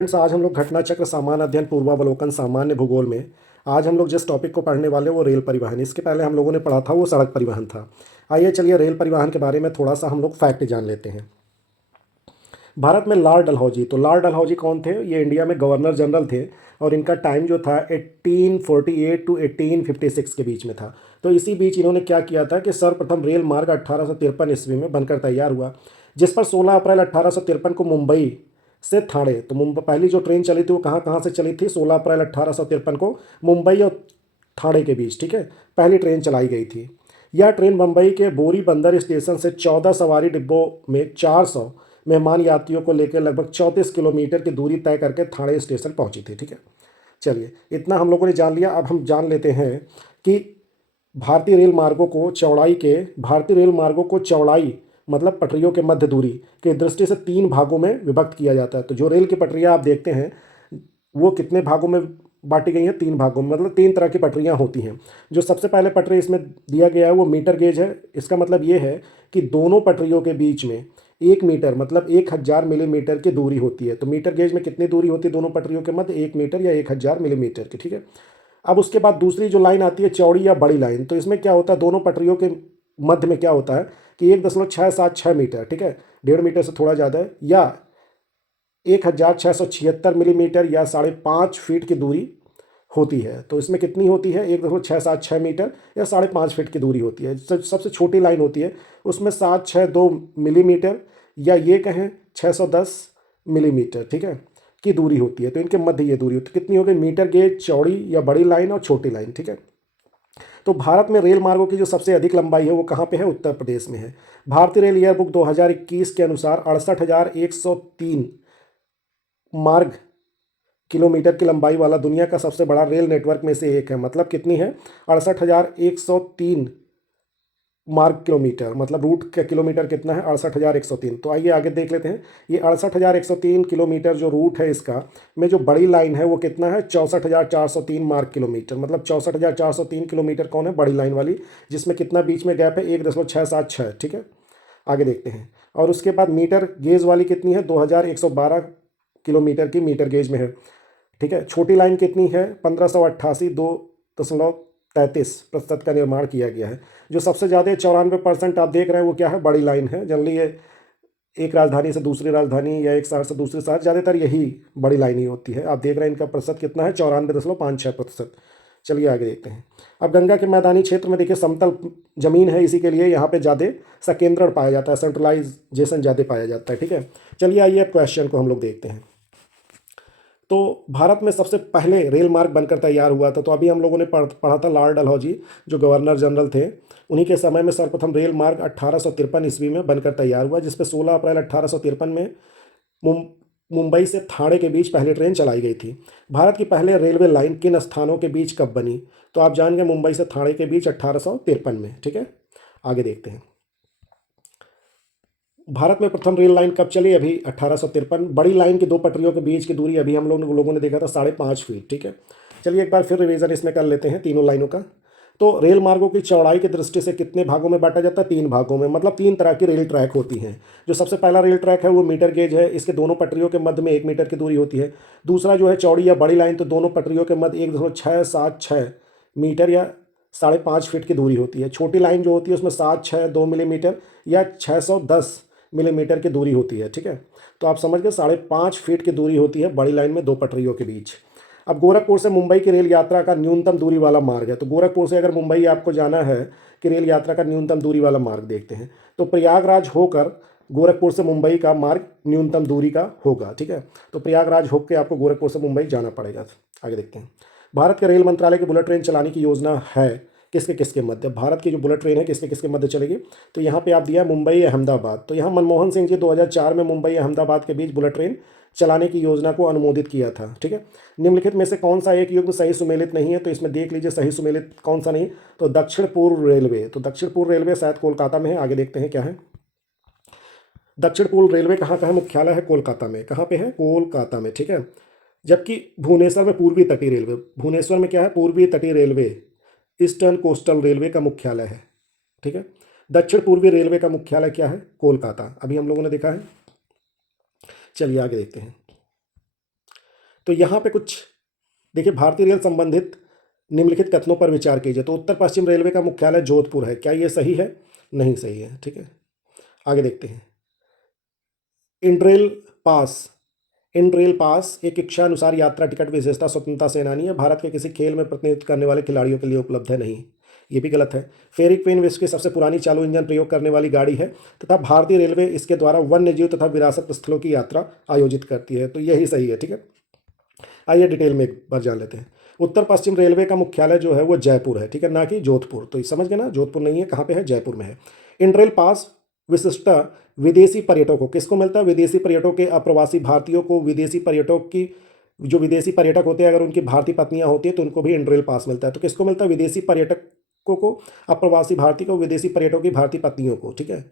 Friends, आज हम लोग घटना चक्र, सामान्य अध्ययन, पूर्वावलोकन, सामान्य भूगोल में आज हम लोग जिस टॉपिक को पढ़ने वाले वो रेल परिवहन। इसके पहले हम लोगों ने पढ़ा था वो सड़क परिवहन था। आइए चलिए रेल परिवहन के बारे में थोड़ा सा हम लोग फैक्ट जान लेते हैं। भारत में लॉर्ड डलहौजी, तो लॉर्ड डलहौजी कौन थे? ये इंडिया में गवर्नर जनरल थे और इनका टाइम जो था 1848 टू 1856 के बीच में था। तो इसी बीच इन्होंने क्या किया था कि सर्वप्रथम रेल मार्ग 1853 ईस्वी में बनकर तैयार हुआ, जिस पर 16 अप्रैल 1853 को मुंबई से ठाणे, तो मुंबई पहली जो ट्रेन चली थी वो कहाँ कहाँ से चली थी? 16 अप्रैल 1853 को मुंबई और ठाणे के बीच, ठीक है, पहली ट्रेन चलाई गई थी। यह ट्रेन मुंबई के बोरी बंदर स्टेशन से 14 सवारी डिब्बों में 400 मेहमान यात्रियों को लेकर लगभग 34 किलोमीटर की दूरी तय करके ठाणे स्टेशन पहुंची थी। ठीक है, चलिए इतना हम लोगों ने जान लिया। अब हम जान लेते हैं कि भारतीय रेल मार्गों को चौड़ाई मतलब पटरियों के मध्य दूरी की दृष्टि से 3 भागों में विभक्त किया जाता है। तो जो रेल की पटरियां आप देखते हैं वो कितने भागों में बांटी गई हैं? 3 भागों में, मतलब 3 तरह की पटरियां होती हैं। जो सबसे पहले पटरी इसमें दिया गया है वो मीटर गेज है। इसका मतलब ये है कि दोनों पटरियों के बीच में 1 मीटर मतलब 1000 मिलीमीटर की दूरी होती है। तो मीटर गेज में कितनी दूरी होती है दोनों पटरियों के मध्य? 1 मीटर या 1000 मिलीमीटर की। ठीक है, अब उसके बाद दूसरी जो लाइन आती है चौड़ी या बड़ी लाइन, तो इसमें क्या होता है दोनों पटरियों के मध्य में क्या होता है कि 1.676 मीटर, ठीक है, 1.5 मीटर से थोड़ा ज़्यादा है, या 1676 मिलीमीटर या 5.5 फीट की दूरी होती है। तो इसमें कितनी होती है? 1.676 मीटर या 5.5 फीट की दूरी होती है। सबसे छोटी लाइन होती है उसमें 762 मिलीमीटर या ये कहें 610 मिलीमीटर, ठीक है, की दूरी होती है। तो इनके मध्य ये दूरी होती है। कितनी हो गई? मीटर गेज, चौड़ी या बड़ी लाइन और छोटी लाइन। ठीक है, तो भारत में रेल मार्गों की जो सबसे अधिक लंबाई है वो कहाँ पे है? उत्तर प्रदेश में है। भारतीय रेल ईयरबुक 2021 के अनुसार 68,103 मार्ग किलोमीटर की लंबाई वाला दुनिया का सबसे बड़ा रेल नेटवर्क में से एक है। मतलब कितनी है? 68,103 मार्ग किलोमीटर, मतलब रूट का किलोमीटर कितना है? 68,103। तो आइए आगे देख लेते हैं। ये 68,103 किलोमीटर जो रूट है इसका में जो बड़ी लाइन है वो कितना है? 64,403 मार्ग किलोमीटर। मतलब 64,403 किलोमीटर कौन है? बड़ी लाइन वाली, जिसमें कितना बीच में गैप है? 1.676। ठीक है, आगे देखते हैं। और उसके बाद मीटर गेज वाली कितनी है? 2,112 किलोमीटर की मीटर गेज में है। ठीक है, छोटी लाइन कितनी है? 1588, 2.33% का निर्माण किया गया है। जो सबसे ज़्यादा 94% आप देख रहे हैं वो क्या है? बड़ी लाइन है। जनरली ये एक राजधानी से दूसरी राजधानी या एक शहर से दूसरे शहर, ज़्यादातर यही बड़ी लाइन ही होती है। आप देख रहे हैं इनका प्रतिशत कितना है? 94.56%। चलिए आगे देखते हैं। अब गंगा के मैदानी क्षेत्र में देखिए समतल जमीन है, इसी के लिए यहाँ पे ज़्यादा संकेंद्रण पाया जाता है, सेंट्रलाइजेशन ज़्यादा पाया जाता है। ठीक है, चलिए आइए अब क्वेश्चन को हम लोग देखते हैं। तो भारत में सबसे पहले रेल मार्ग बनकर तैयार हुआ था, तो अभी हम लोगों ने पढ़ा था लॉर्ड डलहौजी जो गवर्नर जनरल थे, उन्हीं के समय में सर्वप्रथम रेल मार्ग 1853 ईस्वी में बनकर तैयार हुआ, जिसपे 16 अप्रैल 1853 में मुं- मुंबई से ठाणे के बीच पहली ट्रेन चलाई गई थी। भारत की पहले रेलवे लाइन किन स्थानों के बीच कब बनी? तो आप जान गए मुंबई से ठाणे के बीच 1853 में। ठीक है, आगे देखते हैं। भारत में प्रथम रेल लाइन कब चली? अभी 1853। बड़ी लाइन की 2 पटरियों के बीच की दूरी अभी हम लोगों ने देखा था 5.5 फीट। ठीक है, चलिए एक बार फिर रिवीजन इसमें कर लेते हैं तीनों लाइनों का। तो रेल मार्गों की चौड़ाई की दृष्टि से कितने भागों में बांटा जाता है? 3 भागों में, मतलब 3 तरह की रेल ट्रैक होती हैं। जो सबसे पहला रेल ट्रैक है वो मीटर गेज है, इसके दोनों पटरियों के मध्य में 1 मीटर की दूरी होती है। दूसरा जो है चौड़ी या बड़ी लाइन, तो दोनों पटरियों के मध्य 1.676 मीटर या 5.5 फीट की दूरी होती है। छोटी लाइन जो होती है उसमें 762 मिलीमीटर या 610 मिलीमीटर की दूरी होती है। ठीक है, तो आप समझ गए 5.5 फीट की दूरी होती है बड़ी लाइन में 2 पटरियों के बीच। अब गोरखपुर से मुंबई की रेल यात्रा का न्यूनतम दूरी वाला मार्ग है। तो गोरखपुर से अगर मुंबई आपको जाना है कि रेल यात्रा का न्यूनतम दूरी वाला मार्ग देखते हैं, तो प्रयागराज होकर गोरखपुर से मुंबई का मार्ग न्यूनतम दूरी का होगा। ठीक है, तो प्रयागराज होकर आपको गोरखपुर से मुंबई जाना पड़ेगा। आगे देखते हैं। भारत के रेल मंत्रालय की बुलेट ट्रेन चलाने की योजना है किसके किसके मध्य? भारत की जो बुलेट ट्रेन है किसके किसके मध्य चलेगी? तो यहाँ पे आप दिया मुंबई अहमदाबाद। तो यहाँ मनमोहन सिंह जी 2004 में मुंबई अहमदाबाद के बीच बुलेट ट्रेन चलाने की योजना को अनुमोदित किया था। ठीक है, निम्नलिखित में से कौन सा एक युग्म सही सुमेलित नहीं है? तो इसमें देख लीजिए सही सुमेलित कौन सा नहीं। तो दक्षिण पूर्व रेलवे, तो दक्षिण पूर्व रेलवे शायद कोलकाता में है। आगे देखते हैं क्या है। दक्षिण पूर्व रेलवे कहाँ का है? मुख्यालय है कोलकाता में। कहाँ पे है? कोलकाता में। ठीक है, जबकि भुवनेश्वर में पूर्वी तटीय रेलवे, भुवनेश्वर में क्या है? पूर्वी तटीय रेलवे, ईस्टर्न कोस्टल रेलवे का मुख्यालय है। ठीक है, दक्षिण पूर्वी रेलवे का मुख्यालय क्या है? कोलकाता। अभी हम लोगों ने देखा है। चलिए आगे देखते हैं। तो यहाँ पे कुछ देखिए, भारतीय रेल संबंधित निम्नलिखित कथनों पर विचार कीजिए। तो उत्तर पश्चिम रेलवे का मुख्यालय जोधपुर है, क्या ये सही है? नहीं सही है। ठीक है, आगे देखते हैं। इंड्रेल पास, इंड्रेल पास एक इच्छानुसार यात्रा टिकट विशेषता स्वतंत्रता सेनानी है, भारत के किसी खेल में प्रतिनिधित्व करने वाले खिलाड़ियों के लिए उपलब्ध है, नहीं, ये भी गलत है। फेरी क्वीन विश्व की सबसे पुरानी चालू इंजन प्रयोग करने वाली गाड़ी है तथा भारतीय रेलवे इसके द्वारा वन्य जीव तथा विरासत स्थलों की यात्रा आयोजित करती है, तो यही सही है। ठीक है, आइए डिटेल में एक बार जान लेते हैं। उत्तर पश्चिम रेलवे का मुख्यालय जो है वो जयपुर है, ठीक है, ना कि जोधपुर। तो समझ गए ना, जोधपुर नहीं है, कहाँ पे है? जयपुर में है। इंड्रेल पास विशिष्टता विदेशी पर्यटकों, किसको मिलता है? विदेशी पर्यटकों के, अप्रवासी भारतीयों को, विदेशी पर्यटकों की, जो विदेशी पर्यटक होते हैं अगर उनकी भारतीय पत्नियां होती है तो उनको भी इंड्रेल पास मिलता है। तो किसको मिलता है? विदेशी पर्यटकों को, अप्रवासी भारतीय को, विदेशी पर्यटकों की भारतीय पत्नियों को, ठीक है,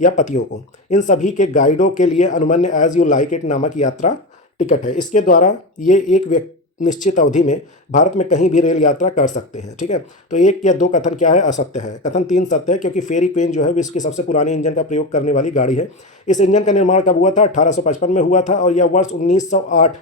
या पतियों को। इन सभी के गाइडों के लिए अनुमन्य एज यू लाइक इट नामक यात्रा टिकट है। इसके द्वारा ये एक निश्चित अवधि में भारत में कहीं भी रेल यात्रा कर सकते हैं। ठीक है, तो एक या दो कथन क्या है? असत्य है। कथन 3 सत्य है, क्योंकि फेरी क्वीन जो है विश्व की सबसे पुरानी इंजन का प्रयोग करने वाली गाड़ी है। इस इंजन का निर्माण कब हुआ था? 1855 में हुआ था और यह वर्ष 1908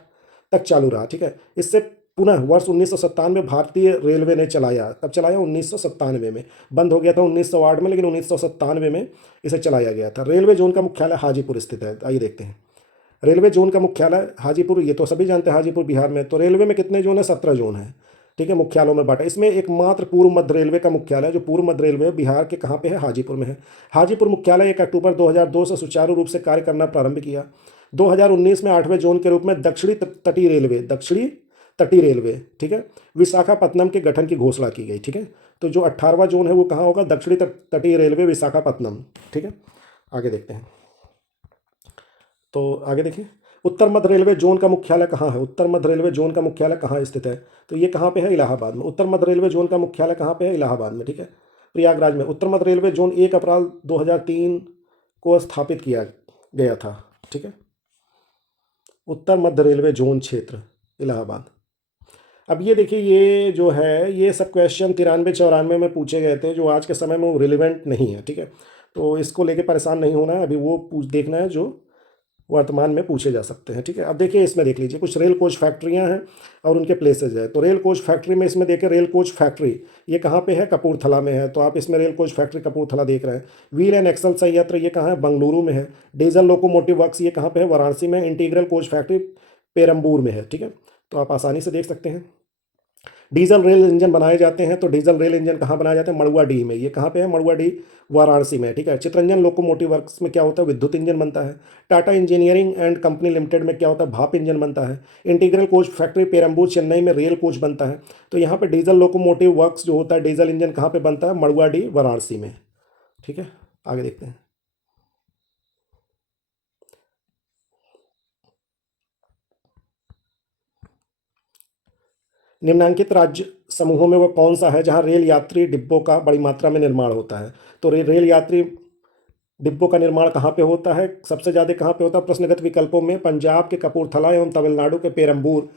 तक चालू रहा। ठीक है, इससे पुनः वर्ष 1997 में भारतीय रेलवे ने चलाया। कब चलाया? 1997 में। बंद हो गया था 1908 में, लेकिन 1997 में इसे चलाया गया था। रेलवे जोन का मुख्यालय हाजीपुर स्थित है। आइए देखते हैं। रेलवे जोन का मुख्यालय हाजीपुर, ये तो सभी जानते हैं, हाजीपुर बिहार में। तो रेलवे में कितने जोन है? 17 जोन है। ठीक है, मुख्यालयों में बांटा। इसमें एकमात्र पूर्व मध्य रेलवे का मुख्यालय, जो पूर्व मध्य रेलवे बिहार के कहाँ पे है? हाजीपुर में है। हाजीपुर मुख्यालय 1 अक्टूबर 2002 से सुचारू रूप से कार्य करना प्रारंभ किया। 2019 में 8वें जोन के रूप में दक्षिणी तटीय रेलवे, दक्षिणी तटीय रेलवे, ठीक है, विशाखापत्तनम के गठन की घोषणा की गई। ठीक है, तो जो 18वां जोन है वो कहाँ होगा? दक्षिणी तटीय रेलवे विशाखापत्तनम। ठीक है, आगे देखते हैं। तो आगे देखिए, उत्तर मध्य रेलवे जोन का मुख्यालय कहाँ है? उत्तर मध्य रेलवे जोन का मुख्यालय कहाँ स्थित है? तो ये कहाँ पे है? इलाहाबाद में। उत्तर मध्य रेलवे जोन का मुख्यालय कहाँ पे है? इलाहाबाद में। ठीक है, प्रयागराज में। उत्तर मध्य रेलवे जोन 1 अप्रैल 2003 को स्थापित किया गया था। ठीक है, उत्तर मध्य रेलवे जोन क्षेत्र, इलाहाबाद। अब ये देखिए, ये जो है ये सब क्वेश्चन 93-94 में पूछे गए थे, जो आज के समय में वो रिलेवेंट नहीं है। ठीक है, तो इसको लेके परेशान नहीं होना है, अभी वो देखना है जो वर्तमान में पूछे जा सकते हैं। ठीक है, अब देखिए, इसमें देख लीजिए कुछ रेल कोच फैक्ट्रियां हैं और उनके प्लेसेज है। तो रेल कोच फैक्ट्री में इसमें देखिए, रेल कोच फैक्ट्री ये कहाँ पे है? कपूरथला में है। तो आप इसमें रेल कोच फैक्ट्री कपूरथला देख रहे हैं। व्हील एंड एक्सल संयंत्र ये कहाँ है? बंगलुरु में है। डीजल लोकोमोटिव वर्क्स ये कहाँ पे है? वाराणसी में। इंटीग्रल कोच फैक्ट्री पेरम्बूर में है। ठीक है, तो आप आसानी से देख सकते हैं। डीजल रेल इंजन बनाए जाते हैं, तो डीजल रेल इंजन कहाँ बनाए जाते हैं? मड़ुआडीह में। ये कहाँ पे है? मड़ुआडीह, वाराणसी में। ठीक है, चित्रंजन लोकोमोटिव वर्क्स में क्या होता है? विद्युत इंजन बनता है। Tata engineering and company limited में क्या होता है? भाप इंजन बनता है। Integral coach factory Perambur Chennai में रेल कोच बनता है। तो यहाँ पे डीजल लोकोमोटिव वर्क्स जो होता है, डीजल इंजन कहाँ पे बनता है? मड़ुआडीह, वाराणसी में। ठीक है, आगे देखते हैं। निम्नांकित राज्य समूहों में वो कौन सा है जहां रेल यात्री डिब्बों का बड़ी मात्रा में निर्माण होता है? तो रेल यात्री डिब्बों का निर्माण कहाँ पे होता है? सबसे ज़्यादा कहाँ पे होता है? प्रश्नगत विकल्पों में पंजाब के कपूरथला एवं तमिलनाडु के पेरम्बूर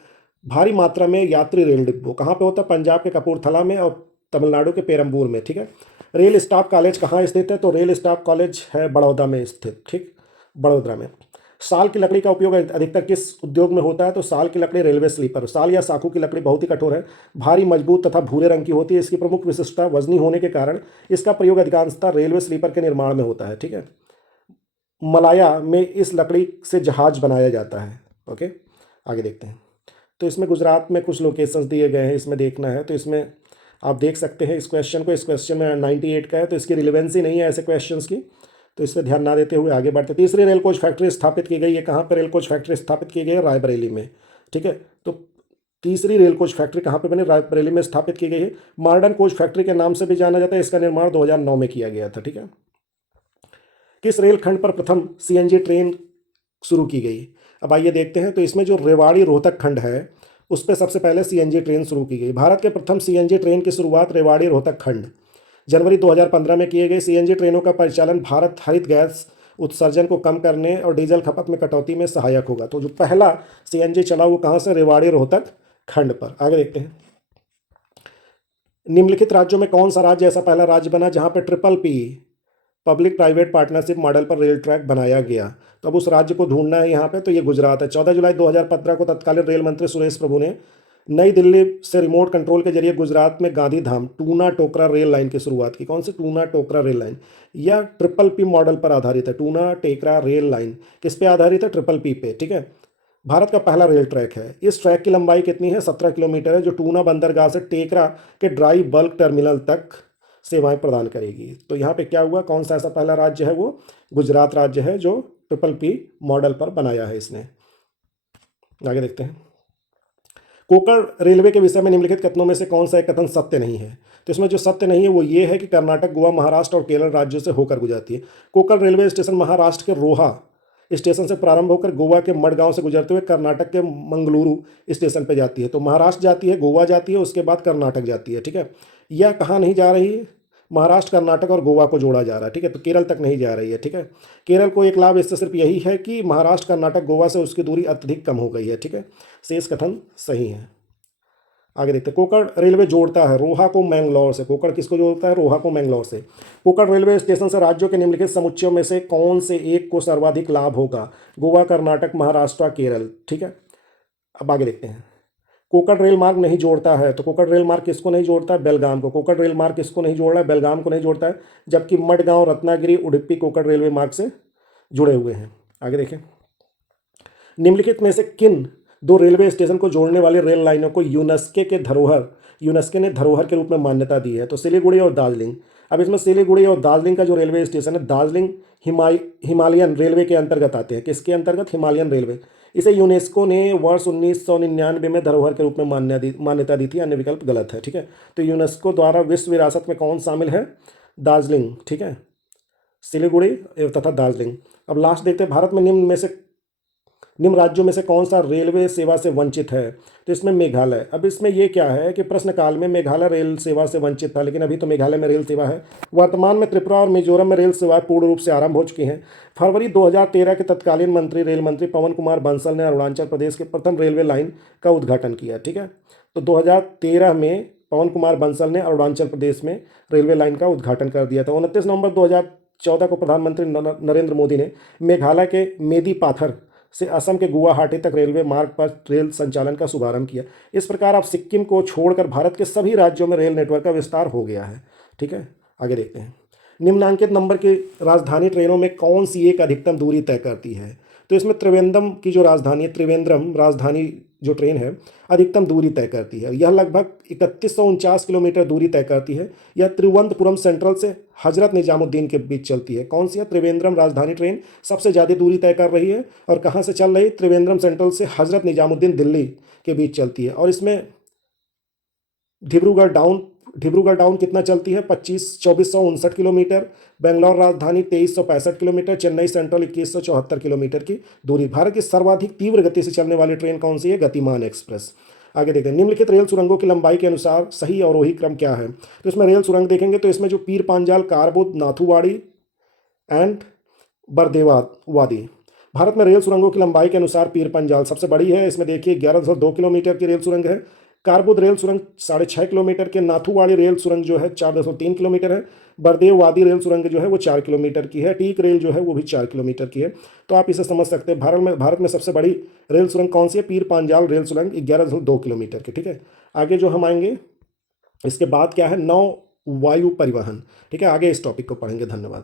भारी मात्रा में यात्री रेल डिब्बों कहाँ पे होता है? पंजाब के कपूरथला में और तमिलनाडु के पेरम्बूर में। ठीक है, रेल स्टाफ कॉलेज कहाँ स्थित है? तो रेल स्टाफ कॉलेज है बड़ौदा में स्थित। ठीक, बड़ोदरा में। साल की लकड़ी का उपयोग अधिकतर किस उद्योग में होता है? तो साल की लकड़ी रेलवे स्लीपर। साल या साखू की लकड़ी बहुत ही कठोर है, भारी, मजबूत तथा भूरे रंग की होती है। इसकी प्रमुख विशिष्टता वजनी होने के कारण इसका प्रयोग अधिकांशतः रेलवे स्लीपर के निर्माण में होता है। ठीक है, मलाया में इस लकड़ी से जहाज बनाया जाता है। ओके, आगे देखते हैं। तो इसमें गुजरात में कुछ लोकेशंस दिए गए हैं, इसमें देखना है। तो इसमें आप देख सकते हैं इस क्वेश्चन को। इस क्वेश्चन में 98 का है, तो इसकी रिलेवेंसी नहीं है ऐसे क्वेश्चंस की, तो इस पर ध्यान ना देते हुए आगे बढ़ते। तीसरी रेल कोच फैक्ट्री स्थापित की गई है, कहाँ पर रेल कोच फैक्ट्री स्थापित की गई है? रायबरेली में। ठीक है, तो तीसरी रेल कोच फैक्ट्री कहाँ पे बनी? रायबरेली में स्थापित की गई है। मॉडर्न कोच फैक्ट्री के नाम से भी जाना जाता है। इसका निर्माण 2009 में किया गया था। ठीक है, किस रेलखंड पर प्रथम सीएनजी ट्रेन शुरू की गई? अब आइए देखते हैं। तो इसमें जो रेवाड़ी रोहतक खंड है उस पर सबसे पहले सीएनजी ट्रेन शुरू की गई। भारत के प्रथम सीएनजी ट्रेन की शुरुआत रेवाड़ी रोहतक खंड जनवरी 2015 में किए गए। सीएनजी ट्रेनों का परिचालन भारत हरित गैस उत्सर्जन को कम करने और डीजल खपत में कटौती में सहायक होगा। तो जो पहला सीएनजी चला वो कहाँ से? रेवाड़ी रोहतक खंड पर। आगे देखते हैं। निम्नलिखित राज्यों में कौन सा राज्य ऐसा पहला राज्य बना जहाँ पे triple P public private partnership model पर रेल ट्रैक बनाया गया। तो अब उस राज्य को ढूंढना है यहाँ पे, तो ये गुजरात है। 14 जुलाई 2015 को तत्कालीन रेल मंत्री सुरेश प्रभु ने नई दिल्ली से रिमोट कंट्रोल के जरिए गुजरात में गांधीधाम टूना टोकरा रेल लाइन की शुरुआत की। कौन सी? टूना टोकरा रेल लाइन। यह ट्रिपल पी मॉडल पर आधारित है। टूना टेकरा रेल लाइन किस पे आधारित है? ट्रिपल पी पे, ठीक है। भारत का पहला रेल ट्रैक है। इस ट्रैक की लंबाई कितनी है? 17 किलोमीटर है, जो टूना बंदरगाह से टेकरा के ड्राई बल्क टर्मिनल तक सेवाएं प्रदान करेगी। तो यहाँ पे क्या हुआ? कौन सा ऐसा पहला राज्य है? वो गुजरात राज्य है, जो ट्रिपल पी मॉडल पर बनाया है इसने। आगे देखते हैं। कोंकण रेलवे के विषय में निम्नलिखित कथनों में से कौन सा एक कथन सत्य नहीं है? तो इसमें जो सत्य नहीं है वो ये है कि कर्नाटक, गोवा, महाराष्ट्र और केरल राज्यों से होकर गुजरती है। कोंकण रेलवे स्टेशन महाराष्ट्र के रोहा स्टेशन से प्रारंभ होकर गोवा के मडगांव से गुजरते हुए कर्नाटक के मंगलुरु स्टेशन पर जाती है। तो महाराष्ट्र जाती है, गोवा जाती है, उसके बाद कर्नाटक जाती है, ठीक है। यह कहाँ नहीं जा रही है? महाराष्ट्र, कर्नाटक और गोवा को जोड़ा जा रहा है, ठीक है। तो केरल तक नहीं जा रही है, ठीक है। केरल को एक लाभ इससे सिर्फ यही है कि महाराष्ट्र, कर्नाटक, गोवा से उसकी दूरी अत्यधिक कम हो गई है, ठीक है। शेष कथन सही है। आगे देखते हैं। कोंकण रेलवे जोड़ता है रोहा को मैंगलोर से। कोंकण किसको जोड़ता है? रोहा को मैंगलोर से। कोंकण रेलवे स्टेशन से राज्यों के निम्नलिखित समुच्चयों में से कौन से एक को सर्वाधिक लाभ होगा? गोवा, कर्नाटक, महाराष्ट्र, केरल, ठीक है। अब आगे देखते हैं। कोंकण रेल मार्ग नहीं जोड़ता है। तो कोंकण रेल मार्ग किसको नहीं जोड़ता है? बेलगाम को। कोंकण रेल मार्ग किसको नहीं जोड़ रहा है? बेलगाम को नहीं जोड़ता है, जबकि मडगांव, रत्नागिरी, उडुपी कोंकण रेलवे मार्ग से जुड़े हुए हैं। आगे देखें। निम्नलिखित में से किन दो रेलवे स्टेशन को जोड़ने वाली रेल लाइनों को यूनेस्को ने धरोहर के रूप में मान्यता दी है? तो सिलीगुड़ी और दार्जिलिंग। अब इसमें सिलीगुड़ी और दार्जिलिंग का जो रेलवे स्टेशन है, दार्जिलिंग हिमालयन रेलवे के अंतर्गत आते हैं। किसके अंतर्गत? Himalayan railway. इसे यूनेस्को ने वर्ष 1999 में धरोहर के रूप में मान्यता दी थी। अन्य विकल्प गलत है, ठीक है। तो यूनेस्को द्वारा विश्व विरासत में कौन शामिल है? दार्जिलिंग, ठीक है, सिलीगुड़ी तथा दार्जिलिंग। अब लास्ट देखते हैं। भारत में निम्न राज्यों में से कौन सा रेलवे सेवा से वंचित है? तो इसमें मेघालय। अब इसमें ये क्या है कि प्रश्नकाल में मेघालय रेल सेवा से वंचित था, लेकिन अभी तो मेघालय में रेल सेवा है। वर्तमान में त्रिपुरा और मिजोरम में रेल सेवाएं पूर्ण रूप से आरंभ हो चुकी हैं। फरवरी 2013 के तत्कालीन रेल मंत्री पवन कुमार बंसल ने अरुणाचल प्रदेश के प्रथम रेलवे लाइन का उद्घाटन किया, ठीक है। तो 2013 में पवन कुमार बंसल ने अरुणाचल प्रदेश में रेलवे लाइन का उद्घाटन कर दिया था। 29 नवंबर 2014 को प्रधानमंत्री नरेंद्र मोदी ने मेघालय के मेदी पाथर से असम के गुवाहाटी तक रेलवे मार्ग पर रेल संचालन का शुभारंभ किया। इस प्रकार अब सिक्किम को छोड़कर भारत के सभी राज्यों में रेल नेटवर्क का विस्तार हो गया है, ठीक है। आगे देखते हैं। निम्नांकित नंबर की राजधानी ट्रेनों में कौन सी एक अधिकतम दूरी तय करती है? तो इसमें त्रिवेंद्रम की जो राजधानी है, त्रिवेंद्रम राजधानी जो ट्रेन है, अधिकतम दूरी तय करती है। यह लगभग 3149 किलोमीटर दूरी तय करती है। यह तिरुवनंतपुरम सेंट्रल से हजरत निजामुद्दीन के बीच चलती है। कौन सी है? त्रिवेंद्रम राजधानी ट्रेन सबसे ज़्यादा दूरी तय कर रही है। और कहाँ से चल रही है? त्रिवेंद्रम सेंट्रल से हजरत निजामुद्दीन दिल्ली के बीच चलती है। और इसमें डिब्रूगढ़ डाउन कितना चलती है? 2459 किलोमीटर। बेंगलोर राजधानी 2365 किलोमीटर। चेन्नई सेंट्रल 2174 किलोमीटर की दूरी। भारत की सर्वाधिक तीव्र गति से चलने वाली ट्रेन कौन सी है? गतिमान एक्सप्रेस। आगे देखते हैं। निम्नलिखित रेल सुरंगों की लंबाई के अनुसार सही अवरोही क्रम क्या है? तो इसमें रेल सुरंग देखेंगे तो इसमें जो पीर पांजाल, कारबुद, नाथुवाड़ी एंड बरदेवावादी। भारत में रेल सुरंगों की लंबाई के अनुसार पीर पंजाल सबसे बड़ी है। इसमें देखिए 1102 किलोमीटर की रेल सुरंग है। कारबुद रेल सुरंग 6.5 किलोमीटर के। नाथुवाड़ी रेल सुरंग जो है 4.3 किलोमीटर है। बरदेव वादी रेल सुरंग जो है वो 4 किलोमीटर की है। टीक रेल जो है वो भी 4 किलोमीटर की है। तो आप इसे समझ सकते हैं। भारत में सबसे बड़ी रेल सुरंग कौन सी है? पीर पांजाल रेल सुरंग 11.2 किलोमीटर की, ठीक है। आगे जो हम आएंगे इसके बाद क्या है? नौ वायु परिवहन, ठीक है। आगे इस टॉपिक को पढ़ेंगे। धन्यवाद।